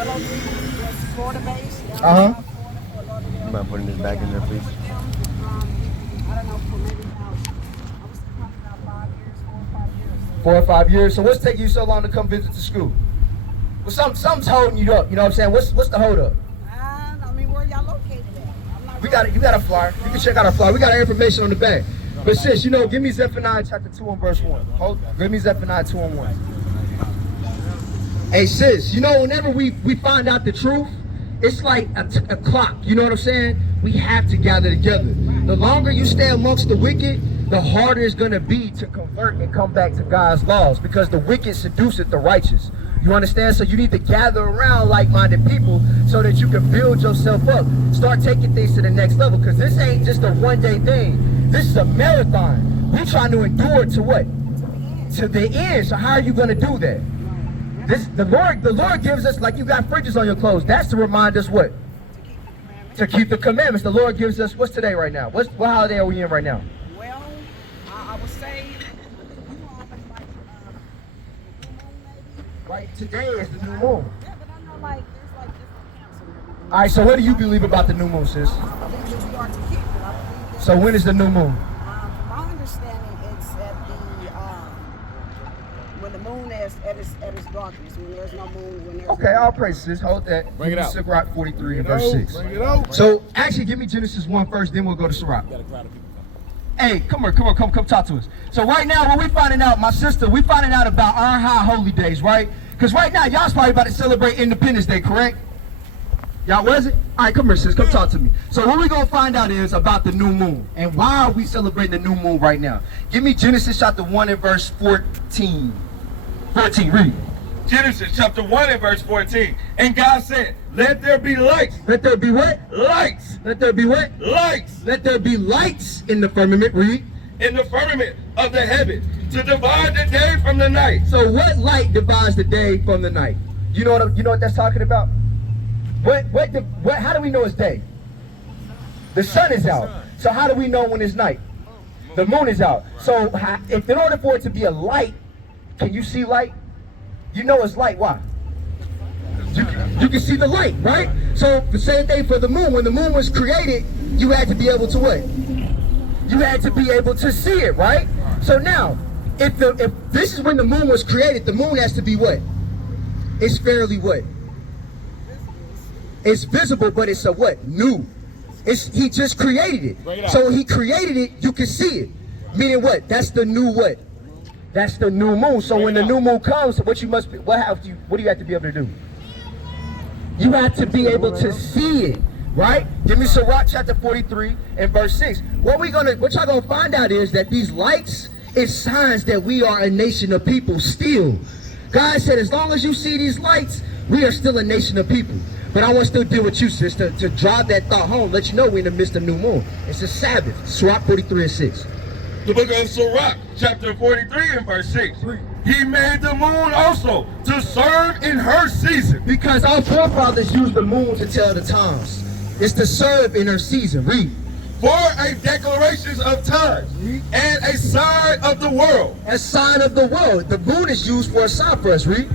Florida-based. Uh-huh. You mind putting this back in there, please? I don't know, for maybe about, I was probably about 5 years, 4 or 5 years. 4 or 5 years. So what's taking you so long to come visit the school? Well, something's holding you up. You know what I'm saying? What's the hold up? I mean, where y'all located at? I'm not You got a flyer. You can check out our flyer. We got our information on the back. But sis, you know, give me Zephaniah chapter 2 and verse 1. Give me Zephaniah 2 and 1. Hey sis, you know, whenever we find out the truth, it's like a clock. You know what I'm saying? We have to gather together. The longer you stay amongst the wicked, the harder it's going to be to convert and come back to God's laws, because the wicked seduceth the righteous. You understand? So you need to gather around like-minded people so that you can build yourself up. Start taking things to the next level, because this ain't just a one-day thing. This is a marathon. We're trying to endure to what? To the end. So how are you going to do that? The Lord gives us, like you got fridges on your clothes. That's to remind us what? To keep the commandments. The Lord gives us, what's today right now? What holiday are we in right now? Well, I would say, Right, today is the new moon. yeah, but I know like there's like different camps and everything. All right, so what do you believe about the new moon, sis? I believe that we are to keep it. I believe that, So when is the new moon? from my understanding, it's at the when the moon is at its darkest, when there's no moon, when there's Okay, I'll praise sis. Hold that. Bring it out. Sirach 43 and verse 6. Bring it out. So actually, give me Genesis 1 first, then we'll go to Sirach. Hey, come talk to us. So right now, what we finding out, my sister, we finding out about our high holy days, right? Because right now, y'all's probably about to celebrate Independence Day, correct? Y'all was it? All right, come here, sis, come talk to me. So what we're going to find out is about the new moon. And why are we celebrating the new moon right now? Give me Genesis chapter 1 and verse 14. 14, read. Genesis chapter 1 and verse 14. And God said, let there be lights. Let there be what? Lights. Let there be what? Lights. Let there be lights in the firmament, read. In the firmament of the heaven, to divide the day from the night. So what light divides the day from the night? You know what that's talking about? How do we know it's day? The sun is out. So how do we know when it's night? The moon is out. So if in order for it to be a light, can you see light? You know it's light. Why? You can see the light, right? So the same thing for the moon. When the moon was created, you had to be able to what? You had to be able to see it, right? So now, if this is when the moon was created, the moon has to be what? It's fairly what? It's visible, but it's a what? New. He just created it. So he created it, you can see it. Meaning what? That's the new what? That's the new moon. So when the new moon comes, what do you have to be able to do? You have to be able to see it, right? Give me Sirach chapter 43 and verse 6. What y'all gonna find out is that these lights is signs that we are a nation of people still. God said, as long as you see these lights, we are still a nation of people. But I want to still deal with you, sis, to drive that thought home, let you know we're in the midst of new moon. It's a Sabbath. Sirach 43 and 6. The book of Sirach, chapter 43 and verse 6. He made the moon also to serve in her season. Because our forefathers used the moon to tell the times. It's to serve in her season. Read. For a declaration of times and a sign of the world. A sign of the world. The moon is used for a sign for us. Read.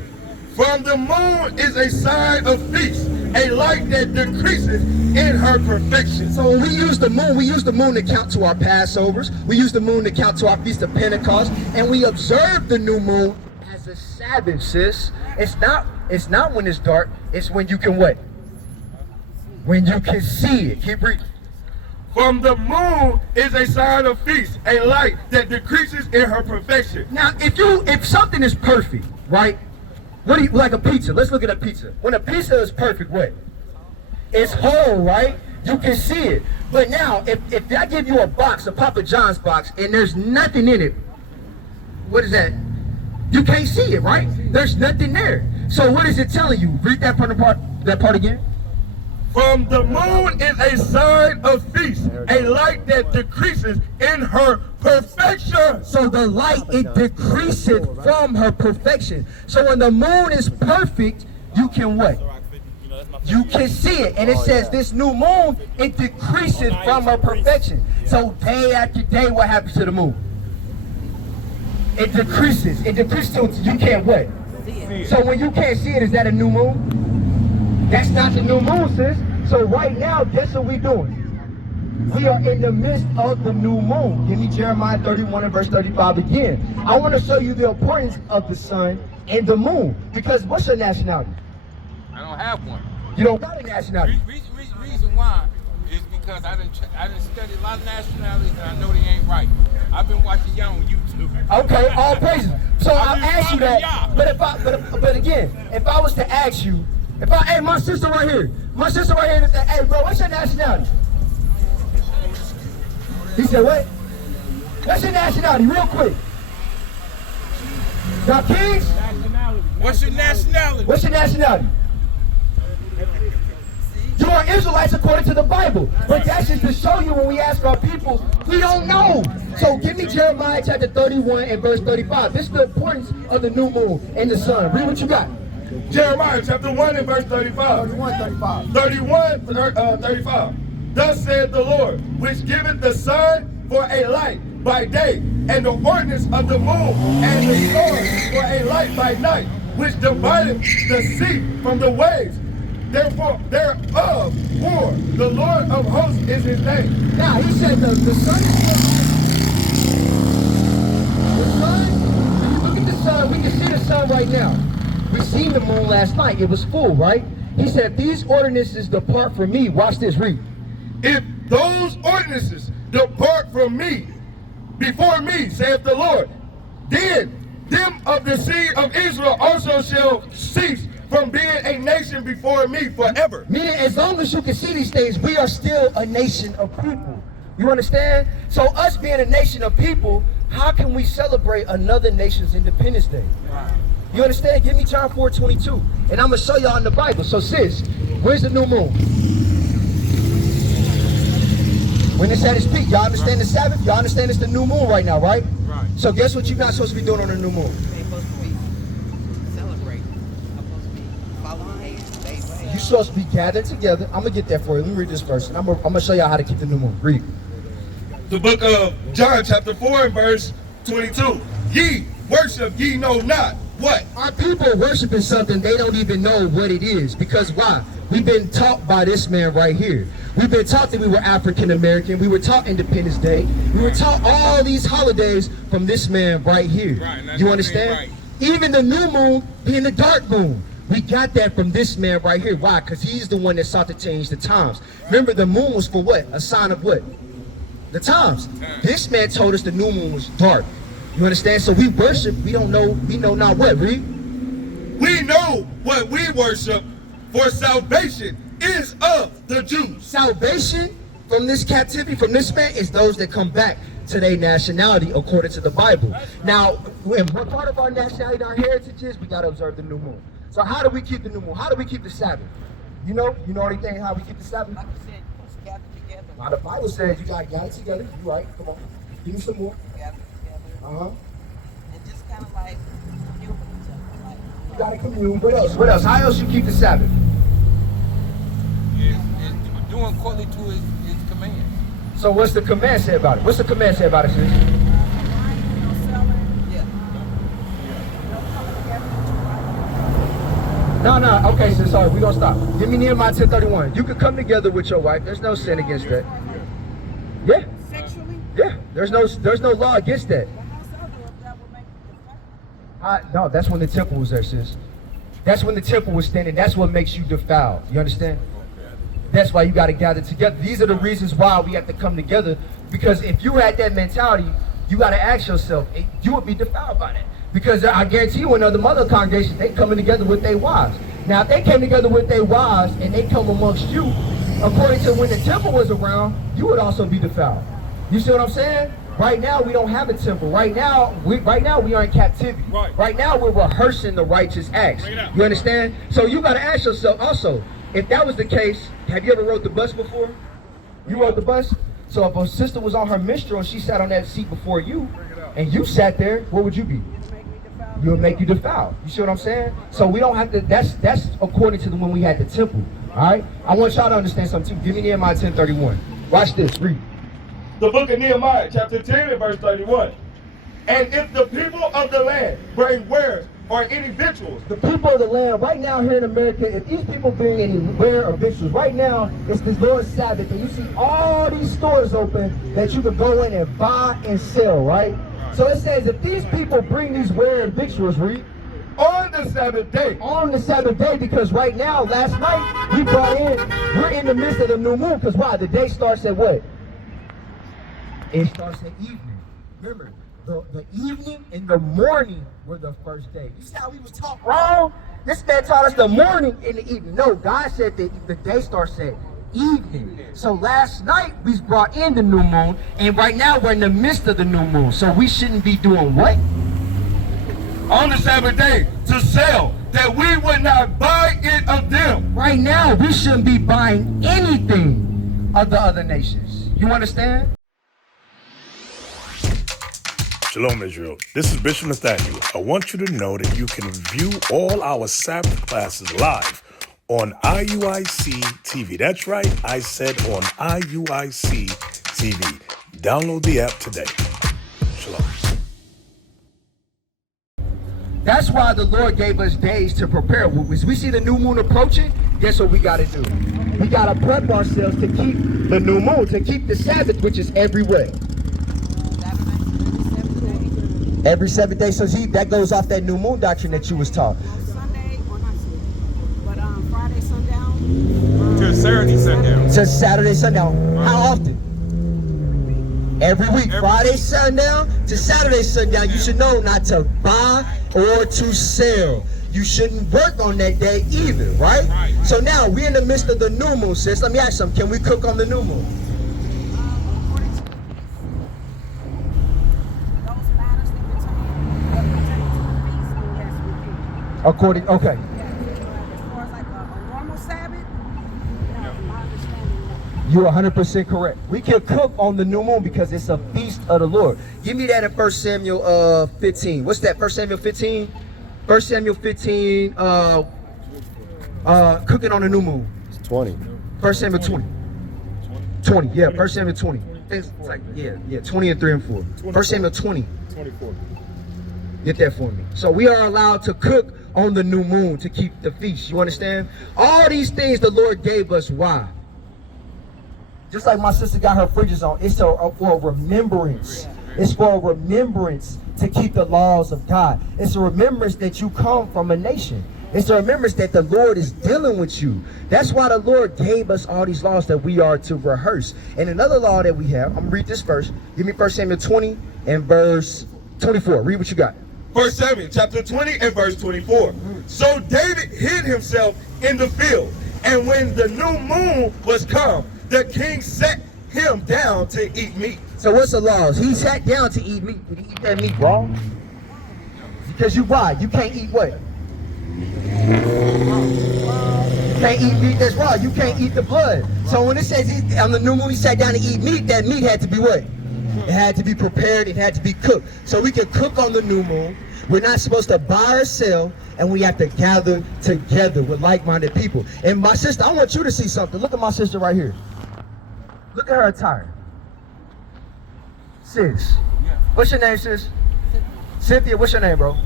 From the moon is a sign of peace, a light that decreases in her perfection. So when we use the moon to count to our Passovers. We use the moon to count to our Feast of Pentecost. And we observe the new moon as a Sabbath, sis. It's not when it's dark. It's when you can what? When you can see it. Keep reading. From the moon is a sign of peace, a light that decreases in her perfection. Now, if something is perfect, right? Like a pizza? Let's look at a pizza. When a pizza is perfect, what? It's whole, right? You can see it. But now, if I give you a box, a Papa John's box, and there's nothing in it, what is that? You can't see it, right? There's nothing there. So what is it telling you? Read that part again. From the moon is a sign of peace, a light that decreases in her perfection. So the light, it decreases from her perfection. So when the moon is perfect, you can what? You can see it. And it says this new moon, it decreases from her perfection. So day after day, what happens to the moon? It decreases. It decreases till you can't what? So when you can't see it, is that a new moon? That's not the new moon, sis. So right now, guess what we doing? We are in the midst of the new moon. Give me Jeremiah 31 and verse 35 again. I want to show you the importance of the sun and the moon. Because what's your nationality? I don't have one. You don't got a nationality. Reason why is because I didn't study a lot of nationalities and I know they ain't right. I've been watching y'all on YouTube. Okay, all praises. So I'll been ask you following that. y'all. But again, if I was to ask you, hey, my sister right here, hey, bro, what's your nationality? He said, what? What's your nationality, real quick? Y'all kings? What's your nationality? What's your nationality? You are Israelites according to the Bible. But that's just to show you when we ask our people, we don't know. So give me Jeremiah chapter 31 and verse 35. This is the importance of the new moon and the sun. Read what you got. Jeremiah chapter 1 and verse 35. 35. Thus saith the Lord, which giveth the sun for a light by day, and the ordinance of the moon and the stars for a light by night, which divideth the sea from the waves. Therefore, thereof war, the Lord of hosts is his name. Now, he said the sun is the sun, when you look at the sun, we can see the sun right now. We seen the moon last night. It was full, right? He said, these ordinances depart from me. Watch this, read. If those ordinances depart from me, before me, saith the Lord, then them of the seed of Israel also shall cease from being a nation before me forever. Meaning, as long as you can see these things, we are still a nation of people. You understand? So us being a nation of people, how can we celebrate another nation's Independence Day? You understand? Give me John 4:22. And I'm going to show y'all in the Bible. So sis, where's the new moon? When it's at its peak. Y'all understand the Sabbath? Y'all understand it's the new moon right now, right? Right. So guess what you're not supposed to be doing on the new moon? They're supposed to be celebrating. I'm supposed to be following day. You're supposed to be gathered together. I'm going to get that for you. Let me read this verse. And I'm going to show y'all how to keep the new moon. Read. The book of John chapter 4 and verse 22. Ye worship ye know not what. Our people are worshiping something they don't even know what it is. Because why? We've been taught by this man right here. We've been taught that we were African American. We were taught Independence Day. We were taught all these holidays from this man right here. Right, You understand? right. Even the new moon being the dark moon. We got that from this man right here. Why? Because he's the one that sought to change the times. Remember, the moon was for what? A sign of what? The times. This man told us the new moon was dark. You understand? So we worship, we don't know, we know not what, read? We know what we worship, for salvation is of the Jews. Salvation from this captivity, from this man, is those that come back to their nationality according to the Bible. Now, when what part of our nationality, our heritage is, we got to observe the new moon. So how do we keep the new moon? How do we keep the Sabbath? You know anything how we keep the Sabbath? Like you said, you're supposed to gather together. Now the Bible says you got to gather together. You right, come on. Give me some more. Gather together. Uh-huh. And just kind of like commune with each other. Like, You got to commune. What else? What else? How else you keep the Sabbath? Is doing according to his command. So what's the command say about it? What's the command say about it, sis? no selling. Yeah. No coming together. No. Okay, sis, sorry. We're going to stop. Give me Nehemiah 10:31. You can come together with your wife. There's no sin against that. Yeah. Sexually? Yeah. There's no law against that. But how so though if that would make you defiled? No, that's when the temple was there, sis. That's when the temple was standing. That's what makes you defiled. You understand? That's why you got to gather together. These are the reasons why we have to come together. Because if you had that mentality, you got to ask yourself, you would be defiled by that. Because I guarantee you in other mother congregations, they coming together with their wives. Now, if they came together with their wives and they come amongst you, according to when the temple was around, you would also be defiled. You see what I'm saying? Right now, we don't have a temple. Right now, we are in captivity. Right now, we're rehearsing the righteous acts. You understand? So you got to ask yourself also, if that was the case, have you ever rode the bus before? You rode the bus? So if a sister was on her menstrual and she sat on that seat before you, and you sat there, what would you be? You would make you defiled. You see what I'm saying? So we don't have to, that's according to when we had the temple. All right? I want y'all to understand something too. Give me Nehemiah 10:31. Watch this, read. The book of Nehemiah chapter 10 and verse 31. And if the people of the land bring wares or any victuals. The people of the land right now here in America, if these people bring any ware or victuals, right now it's the Lord's Sabbath, and you see all these stores open that you could go in and buy and sell, right? So it says if these people bring these ware and victuals, read, On the Sabbath day. on the Sabbath day, because right now, last night, we're in the midst of the new moon, because why? The day starts at what? It starts at evening. Remember, the evening and the morning were the first day. You see how we was taught wrong? This man taught us the morning and the evening. No, God said that the day starts at evening. So last night we brought in the new moon, and right now we're in the midst of the new moon. So we shouldn't be doing what? On the Sabbath day to sell, that we would not buy it of them. Right now we shouldn't be buying anything of the other nations. You understand? Shalom, Israel. This is Bishop Nathaniel. I want you to know that you can view all our Sabbath classes live on IUIC TV. That's right, I said on IUIC TV. Download the app today. Shalom. That's why the Lord gave us days to prepare. As we see the new moon approaching, guess what we got to do? We got to prep ourselves to keep the new moon, to keep the Sabbath, which is every way. Every 7 days. So see, that goes off that new moon doctrine that you was taught. Sunday, or not Sunday, but Friday sundown. To Saturday sundown. To Saturday sundown. How often? Every week. Friday sundown to Saturday sundown. You should know not to buy or to sell. You shouldn't work on that day either, right? So now we're in the midst of the new moon, sis. Let me ask you something. Can we cook on the new moon? According, okay. As far as like a normal Sabbath, my understanding. You're 100% correct. We can cook on the new moon because it's a feast of the Lord. Give me that in 1 Samuel 15. What's that? 1 Samuel 15? 1 Samuel 15, cooking on the new moon. It's 20. 1 Samuel 20. 20, yeah, 1 Samuel 20. It's like, yeah, 20 and 3 and 4. 1 Samuel 20. 24. Get that for me. So we are allowed to cook on the new moon to keep the feast. You understand? All these things the Lord gave us. Why? Just like my sister got her fridges on, it's for remembrance. It's for remembrance to keep the laws of God. It's a remembrance that you come from a nation. It's a remembrance that the Lord is dealing with you. That's why the Lord gave us all these laws that we are to rehearse. And another law that we have, I'm gonna read this first. Give me 1 Samuel 20 and verse 24. Read what you got. 1 Samuel chapter 20 and verse 24. So David hid himself in the field, and when the new moon was come, the king sat him down to eat meat. So what's the laws? He sat down to eat meat. Did he eat that meat raw? Because why? You can't eat what? You can't eat meat that's raw. You can't eat the blood. So when it says on the new moon he sat down to eat meat, that meat had to be what? It had to be prepared, it had to be cooked. So we can cook on the new moon. We're not supposed to buy or sell, and we have to gather together with like-minded people. And my sister, I want you to see something. Look at my sister right here. Look at her attire. Sis. What's your name, sis? Cynthia, what's your name, bro?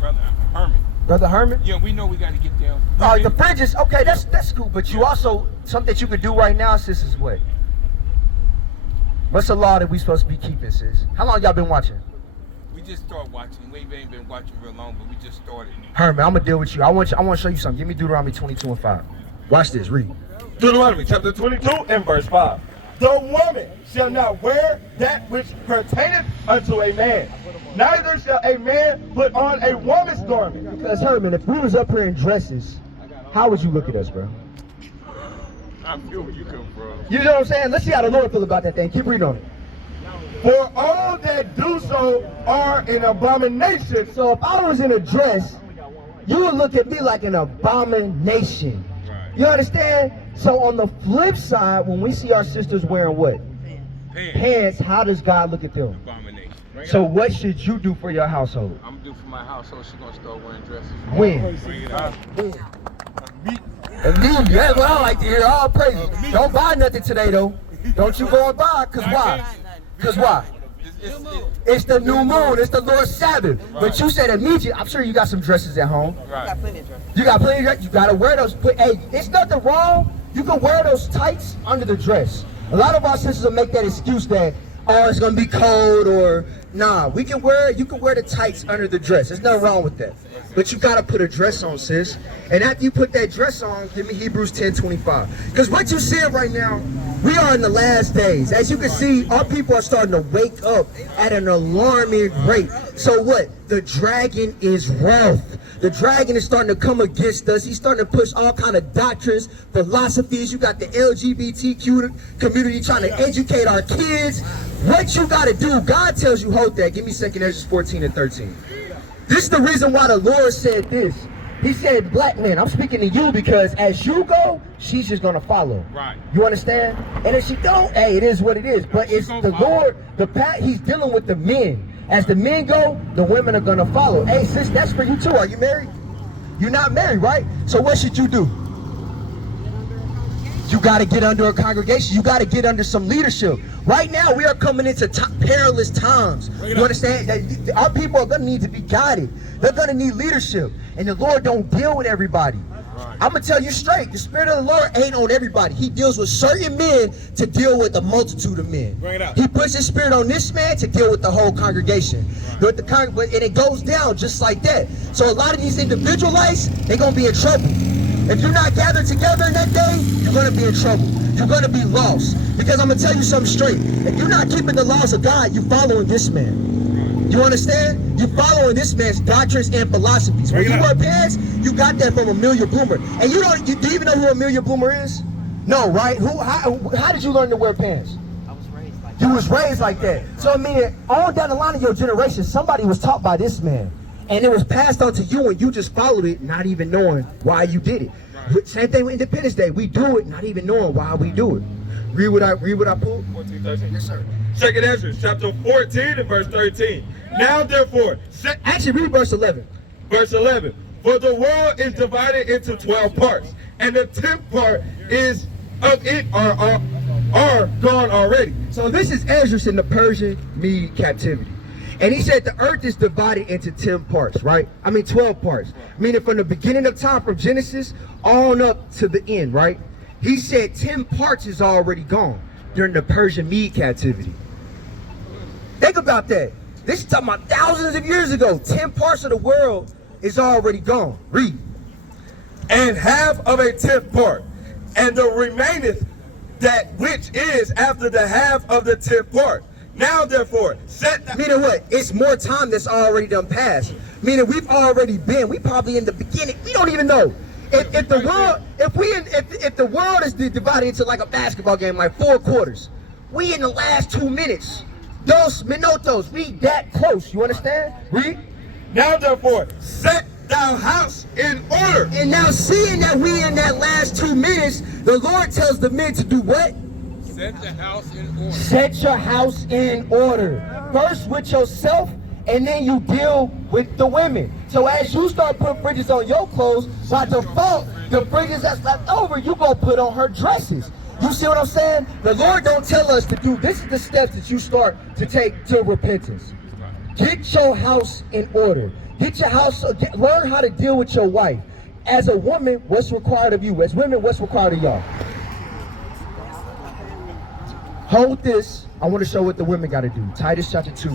Brother Herman. Brother Herman? Yeah, we know we got to get them. Oh, the fridges, okay, that's cool. But you also, something that you could do right now, sis, is what? What's the law that we supposed to be keeping, sis? How long y'all been watching? We just started watching. We ain't been watching real long, but we just started. Herman, I'm gonna deal with you. I want to show you something. Give me Deuteronomy 22 and 5. Watch this, read. Deuteronomy chapter 22 and verse 5. The woman shall not wear that which pertaineth unto a man, neither shall a man put on a woman's garment. Because Herman, if we was up here in dresses, how would you look at us, bro? I feel where you come from. You know what I'm saying? Let's see how the Lord feel about that thing. Keep reading on it. For all that do so are an abomination. So if I was in a dress, you would look at me like an abomination. You understand? So on the flip side, when we see our sisters wearing what? Pants, how does God look at them? Abomination. So what should you do for your household? I'm due for my household. She's going to start wearing dresses. When? Bring it out. Immediately. That's what I like to hear. All praises. Don't buy nothing today, though. Don't you go and buy. Because why? Because why? It's It's the new moon. It's the Lord's Sabbath. Right. But you said immediate. I'm sure you got some dresses at home. Right. Got plenty of dresses. You got plenty of dresses. You gotta wear those. But hey, it's nothing wrong. You can wear those tights under the dress. A lot of our sisters will make that excuse that, oh, it's gonna be cold, or nah. You can wear the tights under the dress. There's nothing wrong with that. But you gotta put a dress on, sis. And after you put that dress on, give me Hebrews 10:25. Because what you're seeing right now, we are in the last days. As you can see, our people are starting to wake up at an alarming rate. So what? The dragon is wrath. The dragon is starting to come against us. He's starting to push all kind of doctrines, philosophies. You got the LGBTQ community trying to educate our kids. What you got to do, God tells you, hold that. Give me 2 Ezra 14:13. This is the reason why the Lord said this. He said, black man, I'm speaking to you because as you go, she's just going to follow. Right. You understand? And if she don't, hey, it is what it is. But it's the Lord, he's dealing with the men. As the men go, the women are going to follow. Hey, sis, that's for you too. Are you married? You're not married, right? So what should you do? You got to get under a congregation. You got to get under some leadership. Right now, we are coming into perilous times. You understand? That our people are going to need to be guided. They're going to need leadership. And the Lord don't deal with everybody. I'm going to tell you straight. The Spirit of the Lord ain't on everybody. He deals with certain men to deal with a multitude of men. He puts his Spirit on this man to deal with the whole congregation. With the and it goes down just like that. So a lot of these individualites, they're going to be in trouble. If you're not gathered together in that day, you're going to be in trouble. You're going to be lost. Because I'm going to tell you something straight. If you're not keeping the laws of God, you're following this man. You understand? You're following this man's doctrines and philosophies. When you wear pants, you got that from Amelia Bloomer. And do you even know who Amelia Bloomer is? No, right? How did you learn to wear pants? I was raised like that. You was raised like that. So I mean, all down the line of your generation, somebody was taught by this man. And it was passed on to you, and you just followed it, not even knowing why you did it. Same thing with Independence Day. We do it, not even knowing why we do it. Read what I pulled. 14:13. Yes, sir. 2 Ezra chapter 14 and verse 13. Now therefore, Actually, read verse 11. verse 11. For the world is divided into 12 parts, and the 10th part is of it are gone already. So this is Ezra in the Persian Mede captivity. And he said the earth is divided into 10 parts, right? 12 parts. Meaning from the beginning of time, from Genesis on up to the end, right? He said 10 parts is already gone during the Persian Mede captivity. Think about that. This is talking about thousands of years ago. 10 parts of the world is already gone. Read. And half of a 10th part, and the remaineth that which is after the half of the 10th part. Now therefore, Meaning what? It's more time that's already done passed. Meaning we've already been. We probably in the beginning. We don't even know. If the world is divided into like a basketball game, like 4 quarters, we in the last 2 minutes. Dos minutos. We that close. You understand? Read. Now therefore, set thou house in order. And now seeing that we in that last 2 minutes, the Lord tells the men to do what? Set the house in order. Set your house in order. First with yourself, and then you deal with the women. So as you start putting fridges on your clothes, by default, the fridges that's left over, you gonna put on her dresses. You see what I'm saying? The Lord don't tell us to do, this is the steps that you start to take to repentance. Get your house in order. Get your house, learn how to deal with your wife. As a woman, what's required of you? As women, what's required of y'all? Hold this. I want to show what the women got to do. Titus chapter 2.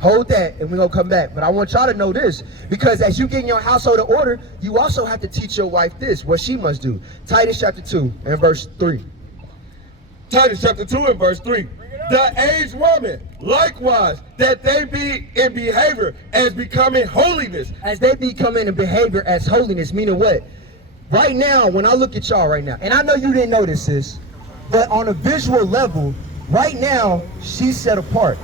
Hold that, and we're going to come back. But I want y'all to know this, because as you get in your household in order, you also have to teach your wife this, what she must do. Titus chapter 2 and verse 3. Titus chapter 2 and verse 3. The aged woman, likewise, that they be in behavior as becoming holiness. As they become in behavior as holiness, meaning what? Right now, when I look at y'all right now, and I know you didn't notice this, but on a visual level, right now, she's set apart.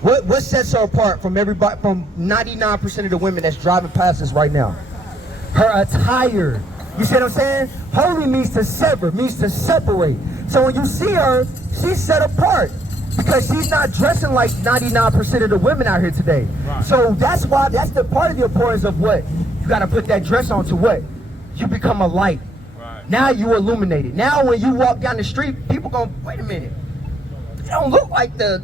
What sets her apart from everybody, from 99% of the women that's driving past us right now? Her attire. You see what I'm saying? Holy means to sever, means to separate. So when you see her, she's set apart because she's not dressing like 99% of the women out here today. Right. So that's why, that's the part of the importance of what? You got to put that dress on to what? You become a light. Right. Now you illuminated. Now when you walk down the street, people go, wait a minute. don't look like the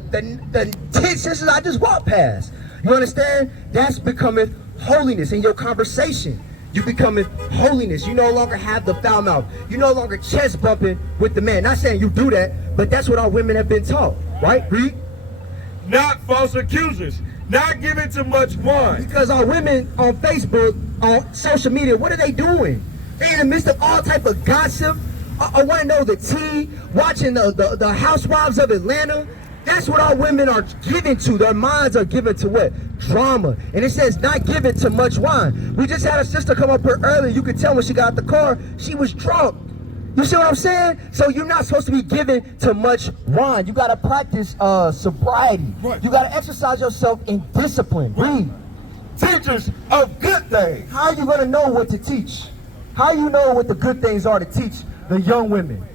10 sisters I just walked past. You understand? That's becoming holiness in your conversation. You becoming holiness. You no longer have the foul mouth. You no longer chest bumping with the man. Not saying you do that, but that's what our women have been taught, right? Read. Not false accusers, not giving too much wine. Because our women on Facebook, on social media, what are they doing? They in the midst of all type of gossip. I want to know the tea, watching the housewives of Atlanta. That's what our women are given to. Their minds are given to what? Drama. And it says not given to much wine. We just had a sister come up here earlier. You could tell when she got out the car, she was drunk. You see what I'm saying? So you're not supposed to be given to much wine. You got to practice sobriety. Right. You got to exercise yourself in discipline. Read. Teachers of good things. How are you going to know what to teach? How you know what the good things are to teach the young women?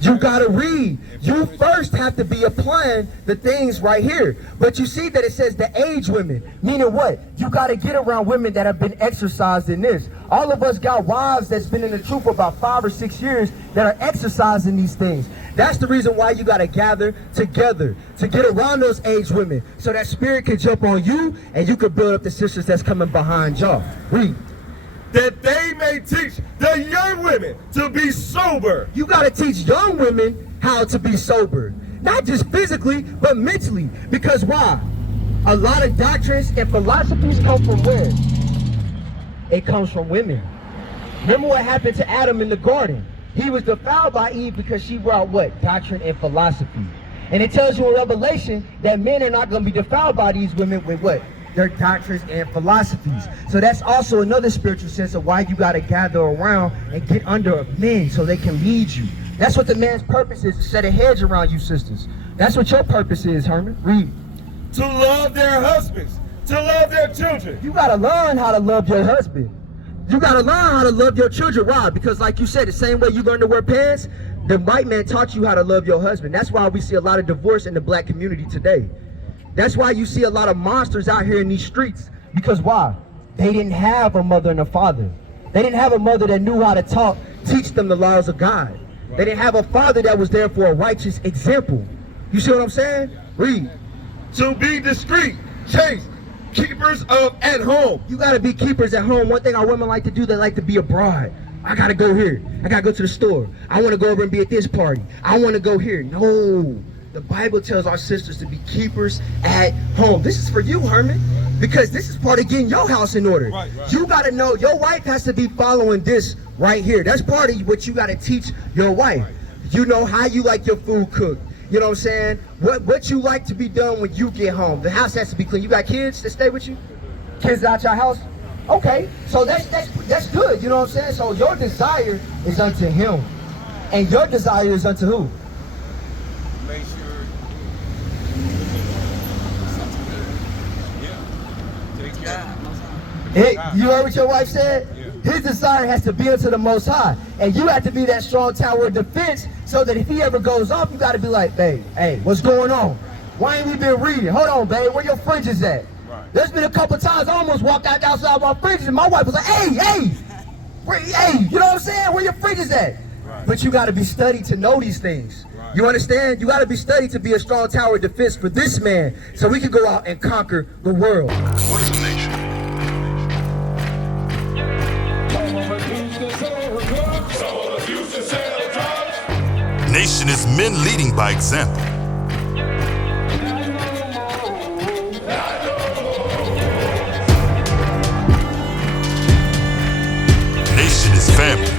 You gotta read. You first have to be applying the things right here. But you see that it says the age women, meaning what? You gotta get around women that have been exercised in this. All of us got wives that's been in the truth for about 5 or 6 years that are exercising these things. That's the reason why you gotta gather together to get around those age women so that spirit can jump on you and you can build up the sisters that's coming behind y'all. Read. That they may teach the young women to be sober. You got to teach young women how to be sober. Not just physically, but mentally. Because why? A lot of doctrines and philosophies come from where? It comes from women. Remember what happened to Adam in the garden? He was defiled by Eve because she brought what? Doctrine and philosophy. And it tells you in Revelation that men are not going to be defiled by these women with what? Their doctrines and philosophies. So that's also another spiritual sense of why you got to gather around and get under men so they can lead you. That's what the man's purpose is, to set a hedge around you sisters. That's what your purpose is, Herman. Read. To love their husbands, to love their children. You got to learn how to love your husband. You got to learn how to love your children. Why? Because like you said, the same way you learn to wear pants, the white man taught you how to love your husband. That's why we see a lot of divorce in the black community today. That's why you see a lot of monsters out here in these streets. Because why? They didn't have a mother and a father. They didn't have a mother that knew how to talk, teach them the laws of God. They didn't have a father that was there for a righteous example. You see what I'm saying? Read. To be discreet, chaste, keepers of at home. You got to be keepers at home. One thing our women like to do, they like to be abroad. I got to go here. I got to go to the store. I want to go over and be at this party. I want to go here. No. The Bible tells our sisters to be keepers at home. This is for you, Herman, because this is part of getting your house in order. Right. You got to know your wife has to be following this right here. That's part of what you got to teach your wife. Right. You know how you like your food cooked. You know what I'm saying? What you like to be done when you get home. The house has to be clean. You got kids that stay with you? Kids out your house? Okay, so that's good. You know what I'm saying? So your desire is unto him, and your desire is unto who? Make sure. Take care. Hey, you heard what your wife said? Yeah. His desire has to be unto the Most High. And you have to be that strong tower of defense so that if he ever goes off, you got to be like, babe, hey, what's going on? Why ain't we been reading? Hold on, babe, where your fringes at? Right. There's been a couple times I almost walked outside my fringes and my wife was like, hey, you know what I'm saying? Where your fringes at? Right. But you got to be studied to know these things. Right. You understand? You got to be studied to be a strong tower of defense for this man so we can go out and conquer the world. What is a nation? Nation is men leading by example. Nation is family.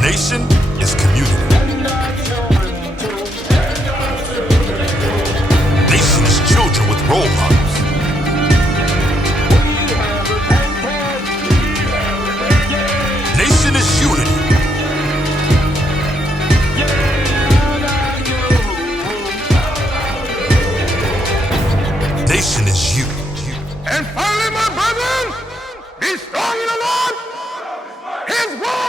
Nation is community. Nation is children with role models. Nation is unity. Nation is you. And finally, my brethren, be strong in the Lord, His word.